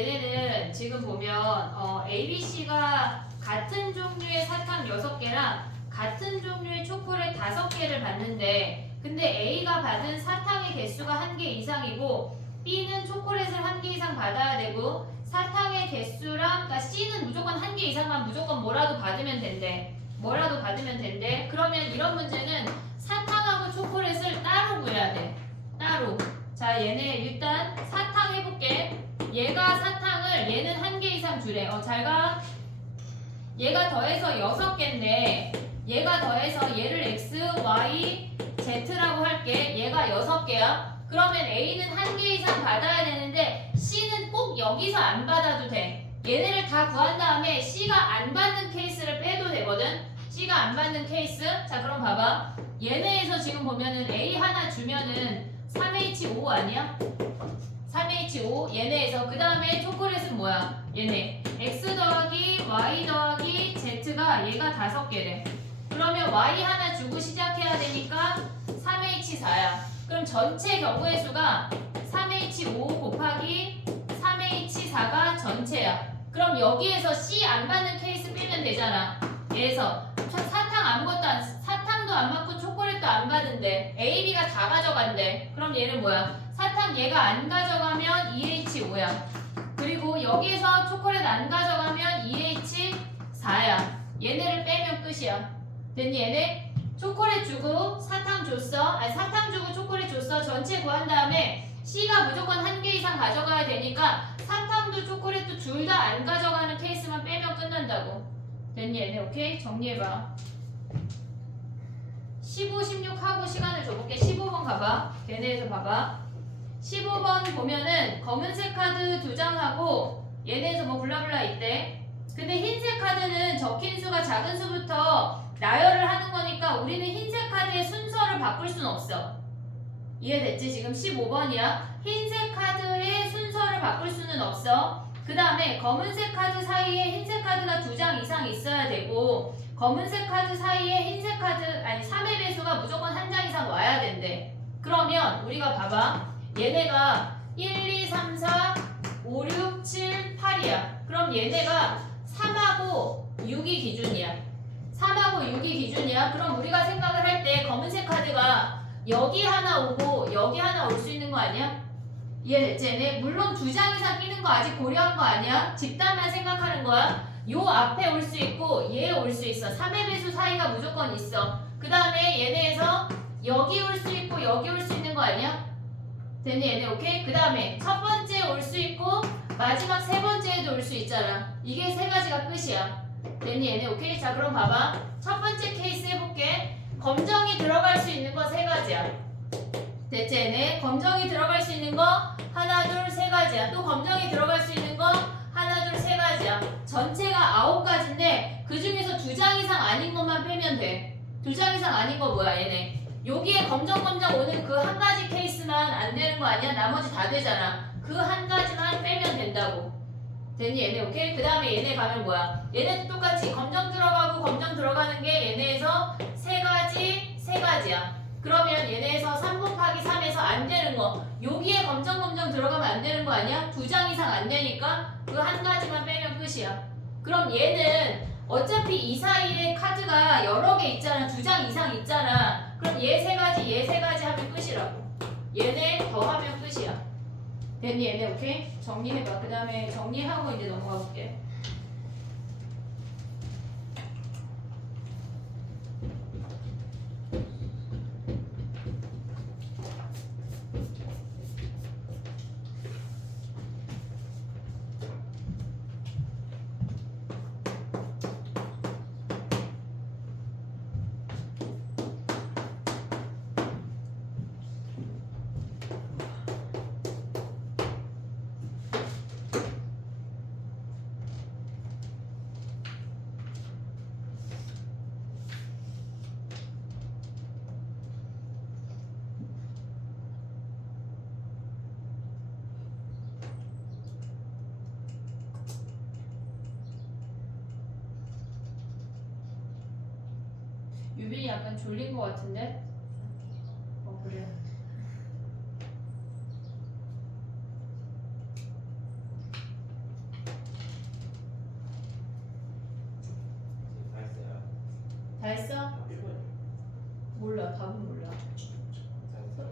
얘네는 지금 보면 A, B, C가 같은 종류의 사탕 6개랑 같은 종류의 초콜릿 5개를 받는데 근데 A가 받은 사탕의 개수가 1개 이상이고 B는 초콜릿을 1개 이상 받아야 되고 사탕의 개수랑 그러니까 C는 무조건 1개 이상만 무조건 뭐라도 받으면 된대. 뭐라도 받으면 된대. 그러면 이런 문제는 사탕하고 초콜릿을 따로 구해야 돼. 따로. 자 얘네 일단 사탕 해볼게. 얘가 사탕을 얘는 1개 이상 주래. 잘가. 얘가 더해서 6개인데 얘가 더해서 얘를 X, Y, Z라고 할게. 얘가 6개야. 그러면 A는 1개 이상 받아야 되는데 C는 꼭 여기서 안 받아도 돼. 얘네를 다 구한 다음에 C가 안 받는 케이스를 빼도 되거든. C가 안 받는 케이스. 자 그럼 봐봐. 얘네에서 지금 보면은 A 하나 주면은 3H5 아니야? 3H5 얘네에서 그 다음에 초콜릿은 뭐야? 얘네 X 더하기 Y 더하기 Z가 얘가 5개래. 그러면 Y 하나 주고 시작해야 되니까 3H4야. 그럼 전체 경우의 수가 3H5 곱하기 3H4가 전체야. 그럼 여기에서 C 안 받는 케이스 빼면 되잖아. 얘에서 사탕도 안 받고 초콜릿도 안 받은데 A, B가 다 가져간대. 그럼 얘는 뭐야? 사탕 얘가 안 가져가면 2H5야. 그리고 여기에서 초콜릿 안 가져가면 2H4야. 얘네를 빼면 끝이야. 됐니 얘네? 초콜릿 주고 사탕 줬어. 아니 사탕 주고 초콜릿 줬어. 전체 구한 다음에 C가 무조건 1개 이상 가져가야 되니까 사탕도 초콜릿도 둘 다 안 가져가는 케이스만 빼면 끝난다고. 됐니 얘네? 오케이? 정리해봐. 15, 16 하고 시간을 줘볼게. 15번 가봐. 걔네에서 봐봐. 15번 보면은 검은색 카드 2장하고 얘네에서 뭐 블라블라 있대. 근데 흰색 카드는 적힌 수가 작은 수부터 나열을 하는 거니까 우리는 흰색 카드의 순서를 바꿀 순 없어. 이해됐지? 지금 15번이야. 흰색 카드의 순서를 바꿀 수는 없어. 그 다음에 검은색 카드 사이에 흰색 카드가 2장 이상 있어야 되고 검은색 카드 사이에 흰색 카드 아니 3의 배수가 무조건 1장 이상 와야 된대. 그러면 우리가 봐봐. 얘네가 1, 2, 3, 4, 5, 6, 7, 8이야. 그럼 얘네가 3하고 6이 기준이야. 3하고 6이 기준이야. 그럼 우리가 생각을 할 때 검은색 카드가 여기 하나 오고 여기 하나 올 수 있는 거 아니야? 이해됐지? 얘네? 물론 2장 이상 끼는 거 아직 고려한 거 아니야? 집단만 생각하는 거야. 요 앞에 올 수 있고 얘 올 수 있어. 3의 배수 사이가 무조건 있어. 그 다음에 얘네에서 여기 올 수 있고 여기 올 수 있는 거 아니야? 됐니 얘네? 오케이? 그 다음에 첫 번째 올 수 있고 마지막 세 번째에도 올 수 있잖아. 이게 세 가지가 끝이야. 됐니 얘네? 오케이? 자 그럼 봐봐. 첫 번째 케이스 해볼게. 검정이 들어갈 수 있는 거 세 가지야. 됐지 얘네? 검정이 들어갈 수 있는 거 하나 둘 세 가지야. 또 검정이 들어갈 수 있는 거 하나 둘 세 가지야. 전체가 9가지인데 그 중에서 2장 이상 아닌 것만 빼면 돼. 2장 이상 아닌 거 뭐야 얘네? 여기에 검정 오는 그 한 가지 케이스만 안 되는 거 아니야? 나머지 다 되잖아. 그 한 가지만 빼면 된다고. 됐니 얘네? 오케이? 그 다음에 얘네 가면 뭐야? 얘네도 똑같이 검정 들어가고 검정 들어가는 게 얘네에서 세 가지야. 그러면 얘네에서 3 곱하기 3에서 안 되는 거 여기에 검정 들어가면 안 되는 거 아니야? 2장 이상 안 되니까 그 한 가지만 빼면 끝이야. 그럼 얘는 어차피 이 사이에 카드가 여러 개 있잖아. 2장 이상 있잖아. 그럼 얘 세 가지 하면 끝이라고. 얘네 더하면 끝이야. 됐니 얘네? 오케이? 정리해봐. 그 다음에 정리하고 이제 넘어가 볼게. 유빈이 약간 졸린 것 같은데? 그래. 다 했어? 몰라. 답은 몰라.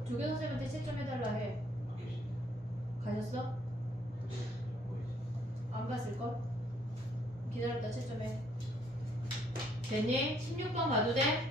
조교 선생님한테 채점 해달라 해. 가셨어? 안 봤을걸? 기다렸다 채점해. 됐니? 16번 가도 돼?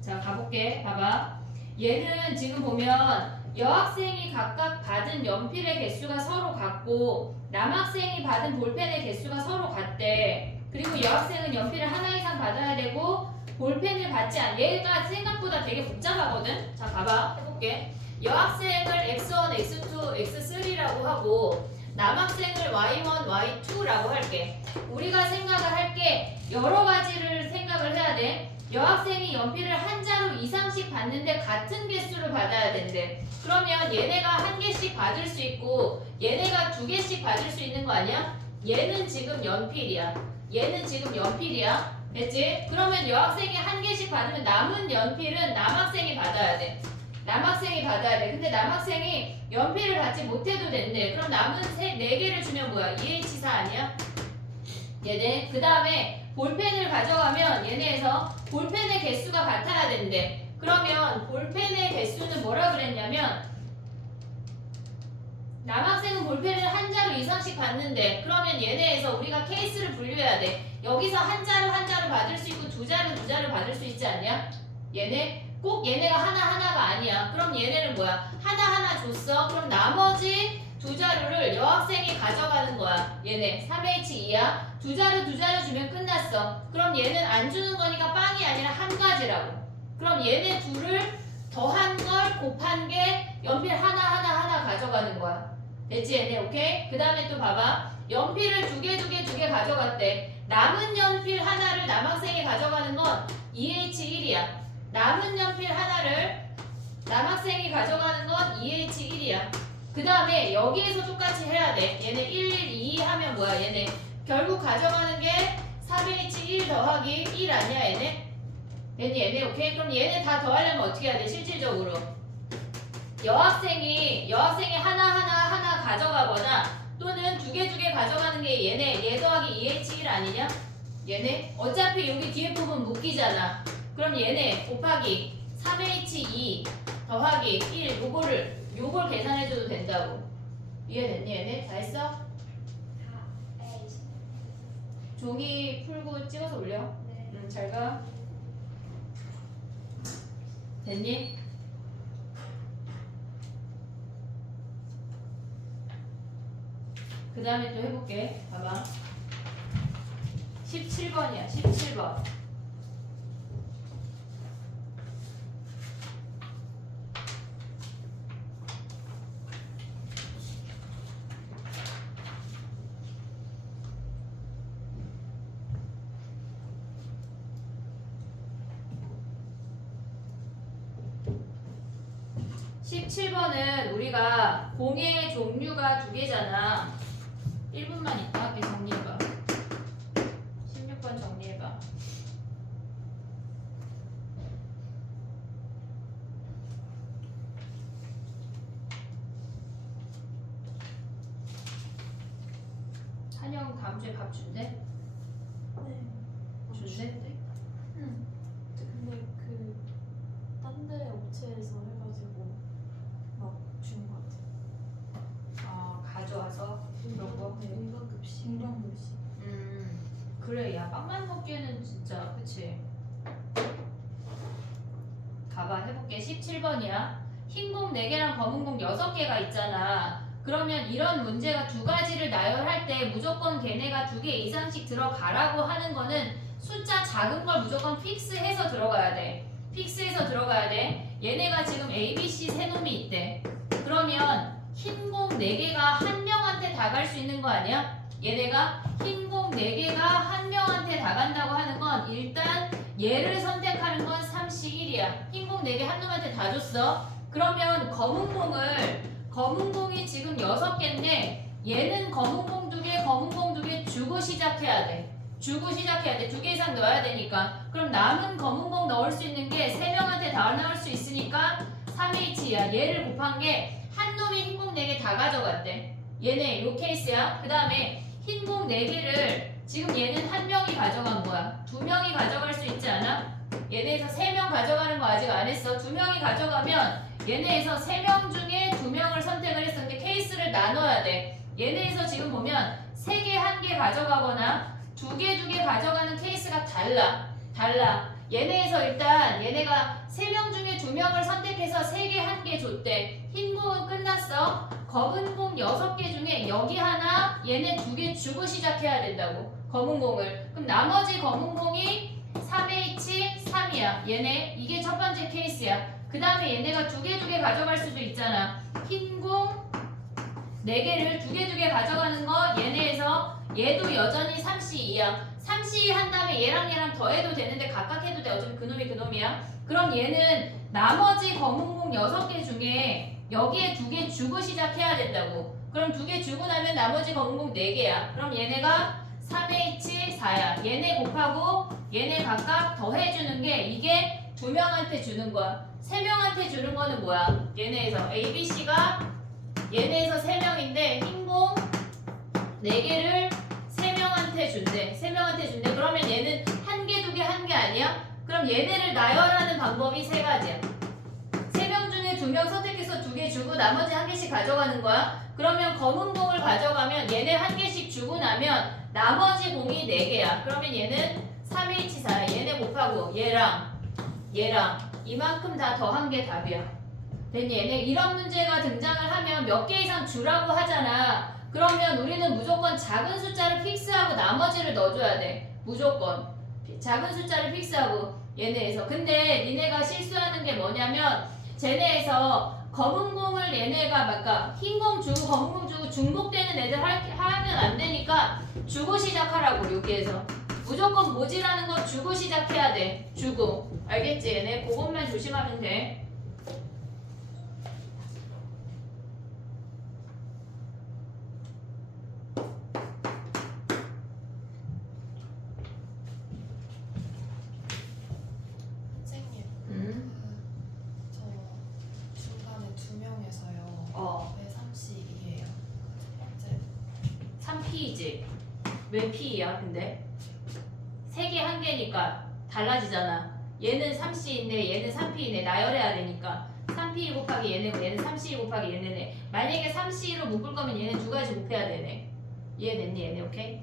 자, 가볼게. 봐봐. 얘는 지금 보면 여학생이 각각 받은 연필의 개수가 서로 같고 남학생이 받은 볼펜의 개수가 서로 같대. 그리고 여학생은 연필을 하나 이상 받아야 되고 볼펜을 받지 않. 얘가 생각보다 되게 복잡하거든. 자, 봐봐. 해볼게. 여학생을 x1, x2, x3라고 하고 남학생을 y1, y2라고 할게. 우리가 생각을 할게 여러 가지를 생각을 해야 돼. 여학생이 연필을 한 자루 이상씩 받는데 같은 개수를 받아야 된대. 그러면 얘네가 한 개씩 받을 수 있고 얘네가 두 개씩 받을 수 있는 거 아니야? 얘는 지금 연필이야. 얘는 지금 연필이야. 됐지? 그러면 여학생이 한 개씩 받으면 남은 연필은 남학생이 받아야 돼. 남학생이 받아야 돼. 근데 남학생이 연필을 받지 못해도 된대. 그럼 남은 네 개를 주면 뭐야? 2H4 아니야? 얘네. 그 다음에 볼펜을 가져가면 얘네에서 볼펜의 개수가 같아야 된대. 그러면 볼펜의 개수는 뭐라 그랬냐면 남학생은 볼펜을 한 자루 이상씩 받는데 그러면 얘네에서 우리가 케이스를 분류해야 돼. 여기서 한 자루 한 자루 받을 수 있고 두 자루 두 자루 받을 수 있지 않냐? 얘네 꼭 얘네가 하나하나가 아니야. 그럼 얘네는 뭐야? 하나하나 줬어. 그럼 나머지 두 자루를 여학생이 가져가는 거야. 얘네 3H2야. 두 자루 두 자루 주면 끝났어. 그럼 얘는 안 주는 거니까 빵이 아니라 한 가지라고. 그럼 얘네 둘을 더한 걸 곱한 게 연필 하나 가져가는 거야. 됐지 얘네? 오케이? 그 다음에 또 봐봐. 연필을 두 개 가져갔대. 남은 연필 하나를 남학생이 가져가는 건 2H1이야. 남은 연필 하나를 남학생이 가져가는 건 2H1이야. 그 다음에 여기에서 똑같이 해야 돼. 얘네 1, 2 하면 뭐야? 얘네 결국 가져가는 게 3H1 더하기 1 아니야 얘네? 얘네 오케이? 그럼 얘네 다 더하려면 어떻게 해야 돼? 실질적으로 여학생이 하나 가져가거나 또는 두 개 가져가는 게 얘 더하기 2H1 아니냐? 얘네 어차피 여기 뒤에 부분 묶이잖아. 그럼 얘네 곱하기 3H2 더하기 1 요걸 계산해줘도 된다고. 이해됐니 얘네? 다 했어? 종이 풀고 찍어서 올려. 네. 잘 가. 됐니? 그 다음에 또 해볼게. 봐봐. 17번이야. 17번. (17번은) 우리가 공의 종류가 두 개잖아. 1분만 있다 할게. 정리해봐. 16번 정리해봐. 한영 다음 주에 밥 준대? 네. 준대? 응. 근데 딴 데 업체에서 해가지고 막 주는 것 같아요. 가져와서 그런 거? 네. 일반급식. 그래. 야, 빵만 먹기에는 진짜 그치? 가봐. 해볼게. 17번이야. 흰 공 4개랑 검은 공 6개가 있잖아. 그러면 이런 문제가 두 가지를 나열할 때 무조건 걔네가 2개 이상씩 들어가라고 하는 거는 숫자 작은 걸 무조건 픽스해서 들어가야 돼. 픽스해서 들어가야 돼. 얘네가 지금 A, B, C 세 놈이 있대. 그러면 흰 공 4개가 한 명한테 다 갈 수 있는 거 아니야? 얘네가 흰 공 4개가 한 명한테 다 간다고 하는 건 일단 얘를 선택하는 건 3C1이야. 흰 공 4개 한 놈한테 다 줬어. 그러면 검은 공이 지금 6개인데 얘는 검은 공 2개, 검은 공 2개 주고 시작해야 돼. 주고 시작해야 돼. 2개 이상 넣어야 되니까. 그럼 남은 검은 공 넣을 수 있는 게 3명한테 다 넣을 수 있으니까 3H야. 얘를 곱한 게 한 놈이 흰 공 4개 다 가져갔대. 얘네 요 케이스야. 그 다음에 흰 공 4개를 지금 얘는 한 명이 가져간 거야. 두 명이 가져갈 수 있지 않아? 얘네에서 3명 가져가는 거 아직 안 했어. 2명이 가져가면 얘네에서 3명 중에 2명을 선택을 했어. 근데 케이스를 나눠야 돼. 얘네에서 지금 보면 3개, 1개 가져가거나 2개, 2개 가져가는 케이스가 달라. 얘네에서 일단 얘네가 3명 중에 2명을 선택해서 3개, 1개 줬대. 흰 공은 끝났어. 검은 공 6개 중에 여기 하나, 얘네 2개 주고 시작해야 된다고. 검은 공을. 그럼 나머지 검은 공이 3H, 3이야. 얘네 이게 첫 번째 케이스야. 그 다음에 얘네가 2개 가져갈 수도 있잖아. 흰 공 4개를 2개 가져가는 거 얘네에서 얘도 여전히 3C2야. 3C2 한 다음에 얘랑 더해도 되는데 각각 해도 돼. 어차피 그놈이 그놈이야. 그럼 얘는 나머지 검은 공 6개 중에 여기에 2개 주고 시작해야 된다고. 그럼 2개 주고 나면 나머지 검은 공 4개야. 그럼 얘네가 3H4야. 얘네 곱하고 얘네 각각 더해주는 게 이게 2명한테 주는 거야. 3명한테 주는 거는 뭐야? 얘네에서 ABC가 얘네에서 3명인데 흰공 4개를 3명한테 준대. 3명한테 준대. 그러면 얘는 1개, 2개, 1개 아니야? 그럼 얘네를 나열하는 방법이 3가지야. 3명 중에 2명 선택해서 2개 주고 나머지 1개씩 가져가는 거야. 그러면 검은 공을 가져가면 얘네 1개씩 주고 나면 나머지 공이 4개야. 그러면 얘는 3H4야. 얘네 곱하고 얘랑 이만큼 다 더한 게 답이야. 됐니? 얘네 이런 문제가 등장을 하면 몇 개 이상 주라고 하잖아. 그러면 우리는 무조건 작은 숫자를 픽스하고 나머지를 넣어줘야 돼. 무조건 작은 숫자를 픽스하고 얘네에서. 근데 니네가 실수하는 게 뭐냐면 쟤네에서 검은 공을 얘네가 그러니까 흰 공 주고 검은 공 주고 중복되는 애들 하면 안 되니까 주고 시작하라고. 여기에서 무조건 모지라는 거 주고 시작해야 돼. 주고. 알겠지? 얘네 그것만 조심하면 돼. 선생님, 저 중간에 2명에서요. 왜 3C이에요? 첫 번째. 3P이지. 왜 P야 근데? 3개 1개니까 달라지잖아. 얘는 3C인데 얘는 3P네. 나열해야 되니까 3P 곱하기 얘네고 얘는 3C 곱하기 얘네네. 만약에 3C로 묶을 거면 얘는 2가지 곱해야 되네. 이해됐니 얘네? 오케이?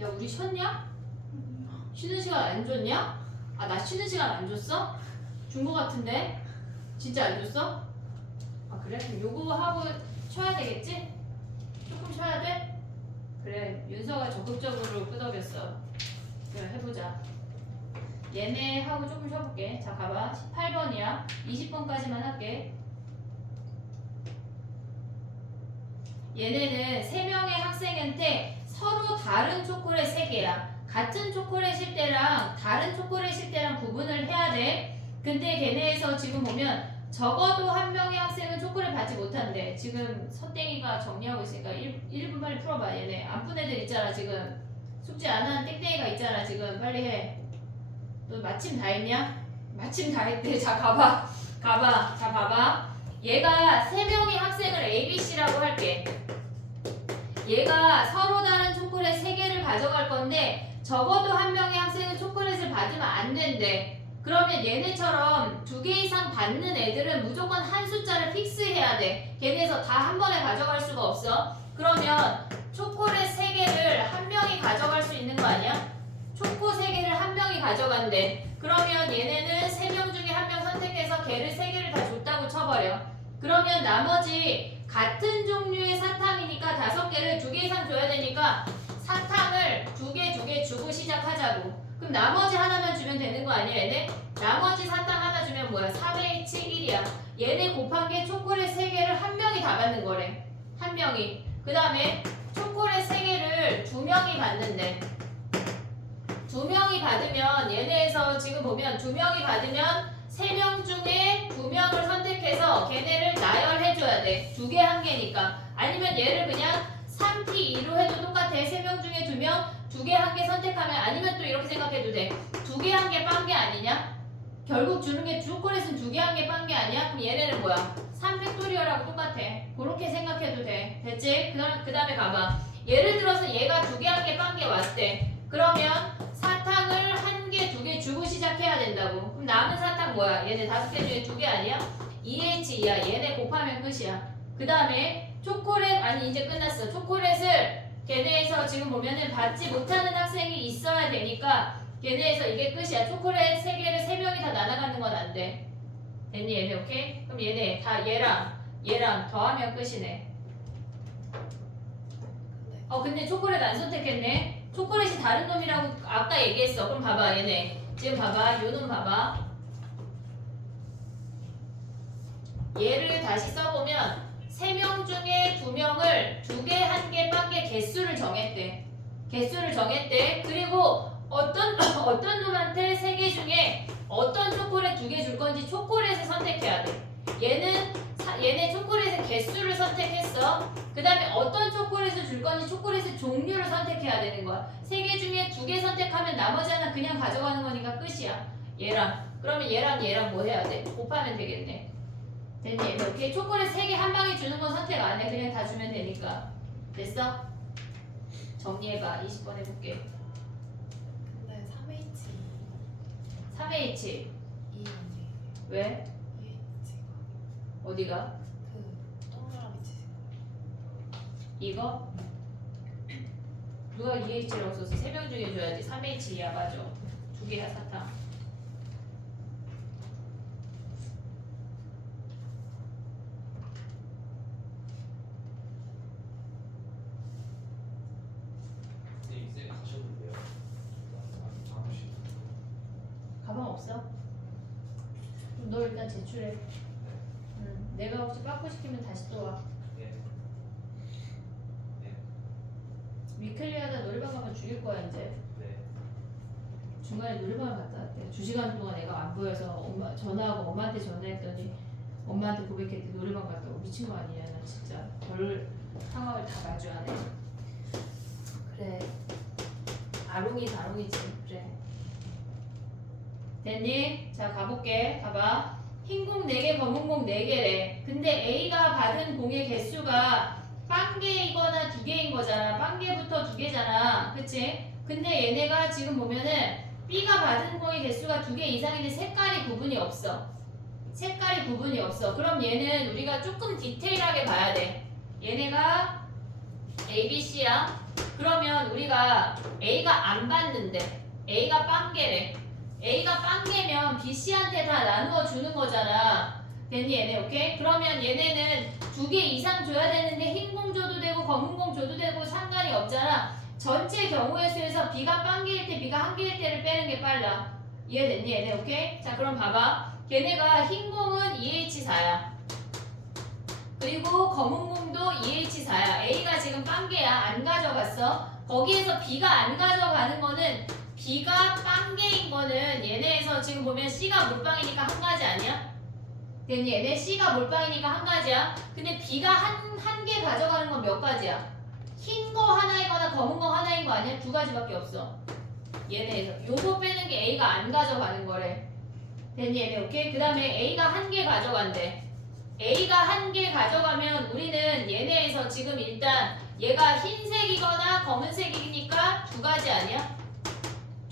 야 우리 쉬었냐? 쉬는 시간 안 줬냐? 아 나 쉬는 시간 안 줬어? 준 거 같은데? 진짜 안 줬어? 아 그래? 그럼 요거 하고 쉬어야 되겠지? 조금 쉬어야 돼? 그래 윤서가 적극적으로 끄덕였어. 그래 해보자. 얘네 하고 조금 쉬어볼게. 자 가봐. 18번이야 20번까지만 할게. 얘네는 3명의 학생한테 서로 다른 초콜릿 3개야. 같은 초콜릿일 때랑 다른 초콜릿일 때랑 구분을 해야 돼. 근데 걔네에서 지금 보면 적어도 한 명의 학생은 초콜릿 받지 못한대. 지금 선땡이가 정리하고 있으니까 1분 빨리 풀어봐. 얘네 안 푼 애들 있잖아. 지금 숙제 안 한 땡땡이가 있잖아. 지금 빨리 해. 너 마침 다 했냐? 마침 다 했대. 자 가봐. 자 봐봐. 얘가 3명의 학생을 ABC라고 할게. 얘가 서로 다른 초콜릿 3개를 가져갈 건데 적어도 한 명의 학생은 초콜릿을 받으면 안 된대. 그러면 얘네처럼 2개 이상 받는 애들은 무조건 한 숫자를 픽스해야 돼. 걔네에서 다 한 번에 가져갈 수가 없어. 그러면 초콜릿 3개를 한 명이 가져갈 수 있는 거 아니야? 초코 3개를 한 명이 가져간대. 그러면 얘네는 3명 중에 한 명 선택해서 걔를 3개를 다 줬다고 쳐버려. 그러면 나머지 같은 종류의 사탕이니까 5개를 2개 이상 줘야 되니까 사탕을 2개 주고 시작하자고. 그럼 나머지 하나만 주면 되는 거 아니야 얘네? 나머지 사탕 하나 주면 뭐야? 3H1이야. 얘네 곱한 게 초콜릿 3개를 한 명이 다 받는 거래. 한 명이. 그 다음에 초콜릿 3개를 2명이 받는데 2명이 받으면 얘네에서 지금 보면 2명이 받으면 3명 중에 2명을 선택해서 걔네를 나열해줘야 돼. 2개 1개니까. 아니면 얘를 그냥 3P2로 해도 똑같아. 3명 중에 2명, 두 개 한 개 선택하면 아니면 또 이렇게 생각해도 돼. 두 개 한 개 빤 게 아니냐? 결국 주는 게 초콜릿은 두 개 한 개 빤 게 아니야? 그럼 얘네는 뭐야? 3팩토리얼하고 똑같아. 그렇게 생각해도 돼. 됐지? 그 다음에 가봐. 예를 들어서 얘가 두 개 한 개 빤 게 왔대. 그러면 사탕을 한 개, 두 개 주고 시작해야 된다고. 그럼 남은 사탕 뭐야? 얘네 5개 중에 2개 아니야? 2H야. 얘네 곱하면 끝이야. 그 다음에 초콜릿, 아니 이제 끝났어. 초콜릿을 걔네에서 지금 보면은 받지 못하는 학생이 있어야 되니까 걔네에서 이게 끝이야. 초콜릿 3개를 3명이 다 나눠가는 건 안 돼. 됐니 얘네 오케이? 그럼 얘네 다 얘랑 더하면 끝이네. 근데 초콜릿 안 선택했네. 초콜릿이 다른 놈이라고 아까 얘기했어. 그럼 봐봐 얘네 지금 봐봐 요 놈 봐봐. 얘를 다시 써보면 3명 중에 2명을 2개, 1개, 빤개 개수를 정했대. 개수를 정했대. 그리고 어떤 놈한테 3개 중에 어떤 초콜릿 2개 줄 건지 초콜릿을 선택해야 돼. 얘네 초콜릿의 개수를 선택했어. 그 다음에 어떤 초콜릿을 줄 건지 초콜릿의 종류를 선택해야 되는 거야. 3개 중에 2개 선택하면 나머지 하나 그냥 가져가는 거니까 끝이야. 얘랑. 그러면 얘랑 뭐 해야 돼? 곱하면 되겠네. 됐니? 이렇게 초콜릿 3개 한 방에 주는 건 선택 안 해. 그냥 다 주면 되니까. 됐어? 정리해봐. 20번 해볼게. 근데 3H 3H. 이 언니 왜? 2H가 어디가? 그 동그라미 치신 이거? 누가 2H라고 써서 3명 중에 줘야지. 3H야 맞아. 2개야 사탕. 가방 없어? 그럼 너 일단 제출해. 내가 혹시 빠꾸 시키면 다시 또 와. 위클리 하다 노래방 가면 죽일 거야 이제. 중간에 노래방을 갔다 왔대. 2시간 동안 애가 안 보여서 엄마 전화하고 엄마한테 전화했더니 엄마한테 고백했대. 노래방 갔다고. 미친 거 아니야. 나 진짜 별 상황을 다 마주하네. 그래. 아롱이 다롱이지. 그래. 됐니? 자 가볼게. 봐봐. 흰 공 4개, 검은 공 4개래. 근데 A가 받은 공의 개수가 빵개이거나 2개인 거잖아. 빵개부터 2개잖아. 그치? 근데 얘네가 지금 보면은 B가 받은 공의 개수가 2개 이상인데 색깔이 구분이 없어. 색깔이 구분이 없어. 그럼 얘는 우리가 조금 디테일하게 봐야 돼. 얘네가 A, B, C야. 그러면 우리가 A가 안 받는데 A가 빵개래. A가 빵개면 B, C한테 다 나누어 주는 거잖아. 됐니 얘네 오케이? 그러면 얘네는 2개 이상 줘야 되는데 흰 공 줘도 되고 검은 공 줘도 되고 상관이 없잖아. 전체 경우의 수에서 B가 빵개일 때 B가 한 개일 때를 빼는 게 빨라. 이해됐니 얘네 오케이? 자 그럼 봐봐. 걔네가 흰 공은 2H4야. 그리고 검은 공도 2H4야. A가 지금 빵개야. 안 가져갔어. 거기에서 B가 안 가져가는 거는 B가 빵개인 거는 얘네에서 지금 보면 C가 몰빵이니까 한 가지 아니야? 됐니? 얘네 C가 몰빵이니까 한 가지야. 근데 B가 한 개 가져가는 건 몇 가지야? 흰 거 하나이거나 검은 거 하나인 거 아니야? 2가지밖에 없어. 얘네에서 요거 빼는 게 A가 안 가져가는 거래. 됐니? 얘네 오케이? 그 다음에 A가 한 개 가져간대. A가 한 개 가져가면 우리는 얘네에서 지금 일단 얘가 흰색이거나 검은색이니까 2가지 아니야?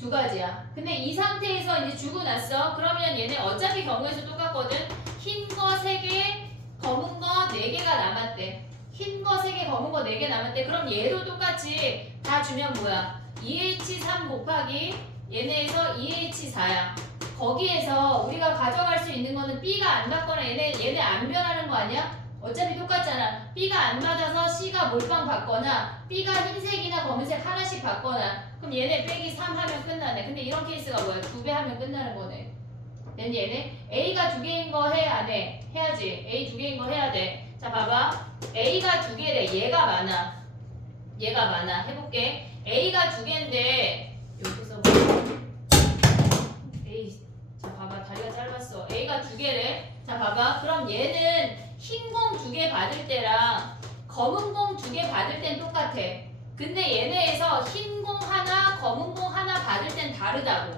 2가지야. 근데 이 상태에서 이제 주고 났어. 그러면 얘네 어차피 경우의 수 똑같거든. 흰 거 3개, 검은 거 4개가 남았대. 흰 거 3개, 검은 거 4개 남았대. 그럼 얘도 똑같이 다 주면 뭐야? 2H3 곱하기 얘네에서 2H4야. 거기에서 우리가 가져갈 수 있는 거는 B가 안 받거나 얘네 안 변하는 거 아니야? 어차피 똑같잖아. B가 안 맞아서 C가 몰빵 받거나 B가 흰색이나 검은색 하나씩 받거나 그럼 얘네 빼기 3 하면 끝나네. 근데 이런 케이스가 뭐야? 2배 하면 끝나는 거네. then 얘네 A가 2개인 거 해? 안 해? 해야지. A 2개인 거 해야 돼. 자 봐봐. A가 2개래. 얘가 많아. 해볼게. A가 2개인데 여기서 A 자 봐봐. 다리가 짧았어. A가 2개래. 자 봐봐. 그럼 얘는 흰 공 2개 받을 때랑 검은 공 2개 받을 땐 똑같아. 근데 얘네에서 흰 공 하나, 검은 공 하나 받을 땐 다르다고.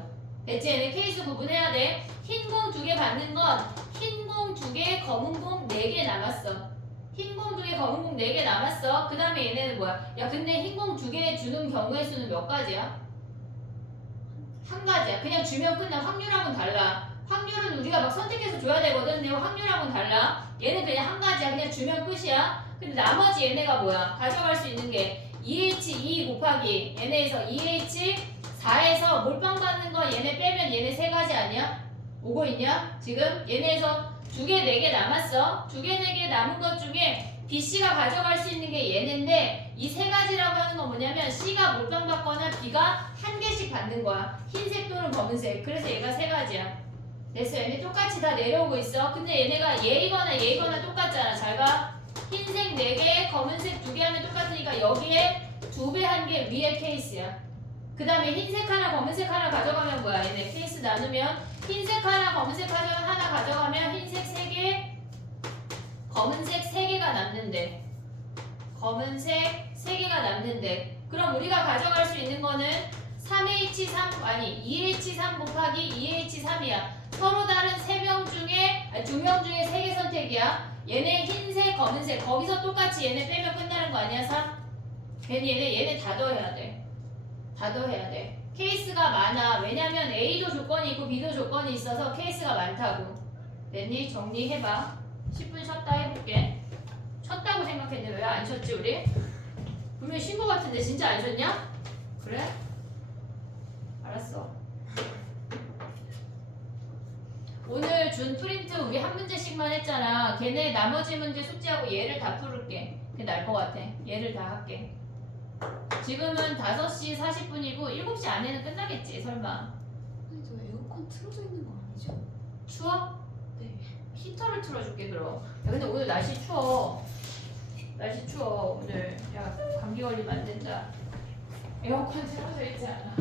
됐지? 얘네 케이스 구분해야 돼. 흰 공 2개 받는 건 흰 공 2개, 검은 공 4개 남았어. 흰 공 2개, 검은 공 4개 남았어. 그 다음에 얘네는 뭐야? 야, 근데 흰 공 2개 주는 경우의 수는 몇 가지야? 한 가지야. 그냥 주면 끝나. 확률하고는 달라. 확률은 우리가 막 선택해서 줘야 되거든. 근데 확률하고는 달라. 얘는 그냥 한 가지야. 그냥 주면 끝이야. 근데 나머지 얘네가 뭐야? 가져갈 수 있는 게 2H2 곱하기 얘네에서 2H4에서 몰빵 받는 거 얘네 빼면 얘네 세 가지 아니야? 오고 있냐? 지금 얘네에서 2개, 4개 남았어. 2개, 4개 남은 것 중에 BC가 가져갈 수 있는 게 얘네인데 이 세 가지라고 하는 건 뭐냐면 C가 몰빵 받거나 B가 한 개씩 받는 거야. 흰색 또는 검은색. 그래서 얘가 세 가지야. 됐어. 얘네 똑같이 다 내려오고 있어. 근데 얘네가 얘이거나 똑같잖아. 잘 봐. 흰색 4개, 검은색 2개 하면 똑같으니까 여기에 2배 한 개 위에 케이스야. 그 다음에 흰색 하나, 검은색 하나 가져가면 뭐야? 얘네 케이스 나누면 흰색 하나, 검은색 하나 가져가면 흰색 3개, 검은색 3개가 남는데 검은색 3개가 남는데 그럼 우리가 가져갈 수 있는 거는 3H3 아니 2H3 곱하기 2H3이야. 서로 다른 3명 중에 2명 중에 3개 선택이야. 얘네 흰색, 검은색 거기서 똑같이 얘네 빼면 끝나는 거 아니야? 3? 괜히 얘네 다 더해야 돼. 다 더해야 돼. 케이스가 많아. 왜냐면 A도 조건이 있고 B도 조건이 있어서 케이스가 많다고. 됐니? 정리해봐. 10분 쉬었다 해볼게. 쉬었다고 생각했는데 왜 안 쉬었지 우리? 분명히 쉰 거 같은데 진짜 안 쉬었냐? 그래? 알았어. 오늘 준 프린트 우리 한 문제씩만 했잖아. 걔네 나머지 문제 숙제하고 얘를 다 풀을게. 그게 나을 것 같아. 얘를 다 할게. 지금은 5시 40분이고 7시 안에는 끝나겠지 설마. 아니 저 에어컨 틀어져 있는 거 아니죠? 추워? 네. 히터를 틀어줄게 그럼. 야 근데 오늘 날씨 추워. 날씨 추워 오늘. 야 감기 걸리면 안 된다. 에어컨 틀어져 있지 않아.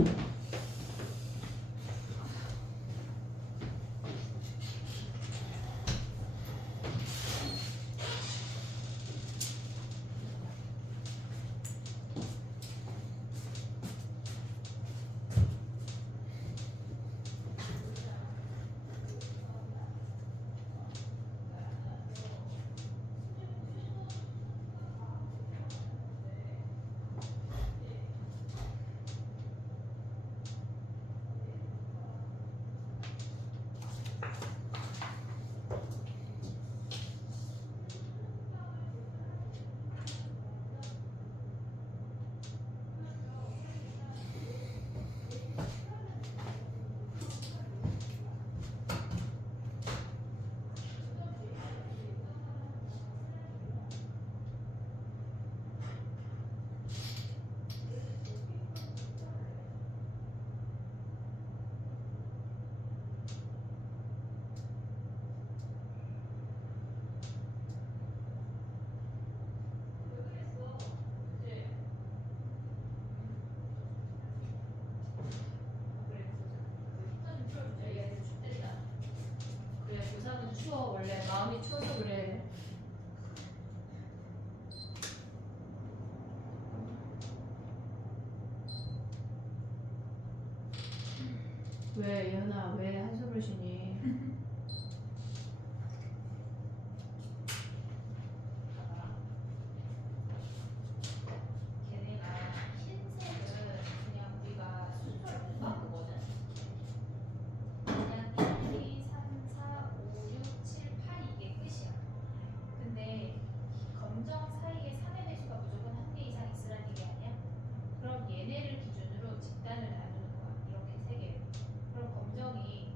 그래 고3은 추워 원래 마음이 추워서 그래. 왜 예은아 왜 한숨을 쉬니? 봐봐. 걔네가 흰색은 그냥 우리가 순서를 못 바꾸거든. 그냥 1, 2, 3, 4, 5, 6, 7, 8 이게 끝이야. 근데 검정 사이에 3의 배수가 무조건 한 개 이상 있으라는 얘기 아니야? 그럼 얘네를 기준으로 집단을 나누는 거야. 이렇게 세 개로. 그럼 검정이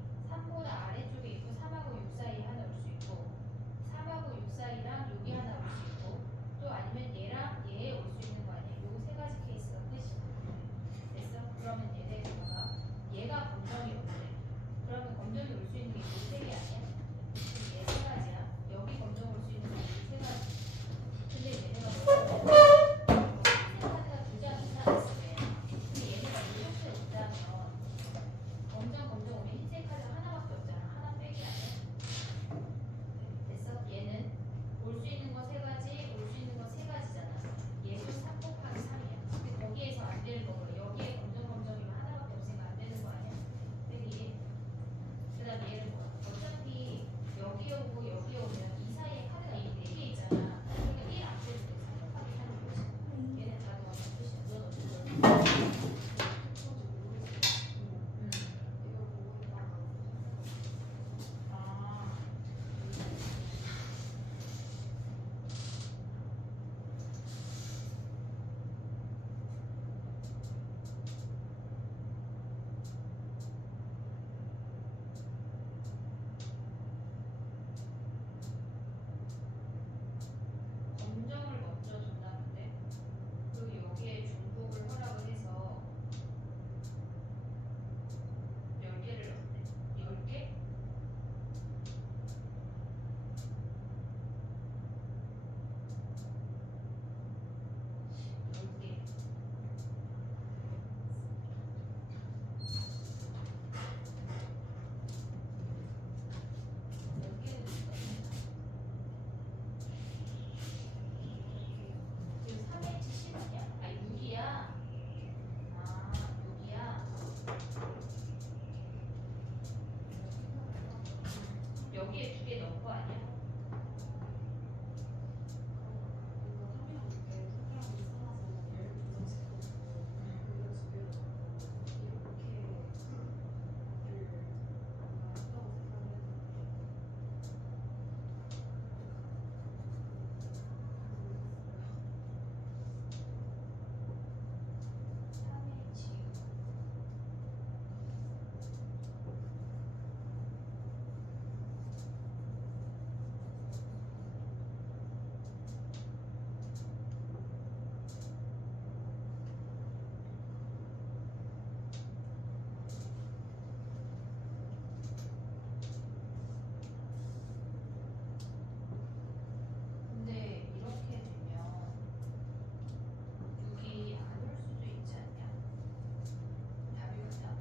여기에 두 개 넣은 거 아니야? 근데 이렇게 되면 6이 안 올 수도 있지 않냐? 답이 뭐냐?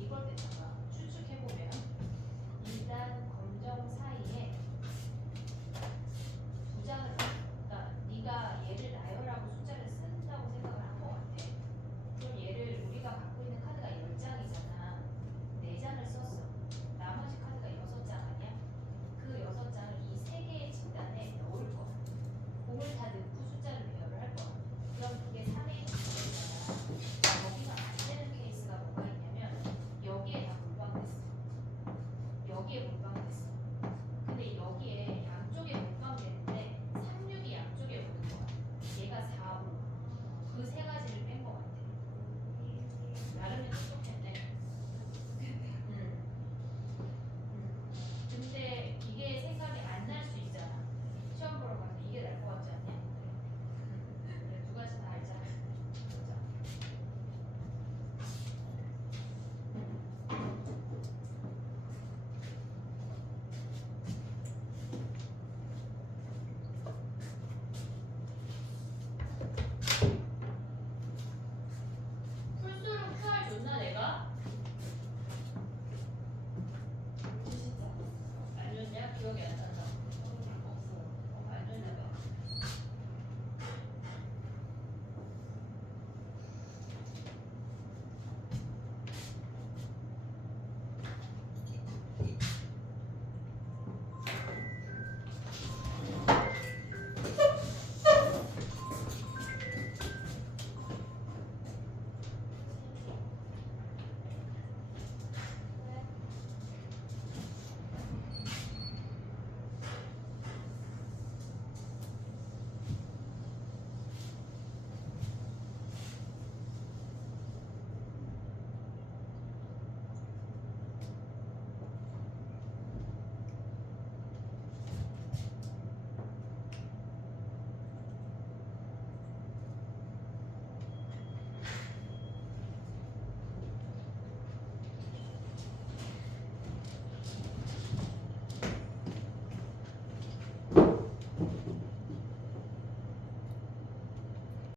이걸 갖다가 추측해보면 일단 검정 사이에 두 장을 그러니까 네가 얘를 나열하고 숫자를 쓴다고 생각을 한 것 같아. 그럼 얘를 우리가 갖고 있는 카드가 10장이잖아. 4장을 썼어. 나머지 카드가 6장 아니야? 그 6장을 이 3개의 집단에 넣을 거야. 공을 다 넣고 숫자를 배열을 할 거야. 그럼 그게 3의 집단이잖아. 여기가 안 되는 케이스가 뭐가 있냐면 여기에 다 몰빵됐어. 여기에 몰빵됐어. 근데 여기에 양쪽에 몰빵되는데 3, 6이 양쪽에 오는 거야. 얘가 4, 5. 그 세 가지를 뺀 거 같아. 나름의 똑똑했네. 근데 이게 생각이 안 날 수 있잖아. 시험 보러 가면 이게 날 것 같지 않냐? 두 가지 다 알잖아. 그죠? 풀수록 QR 줬나 내가? 안 줬냐? 기억이 안 나.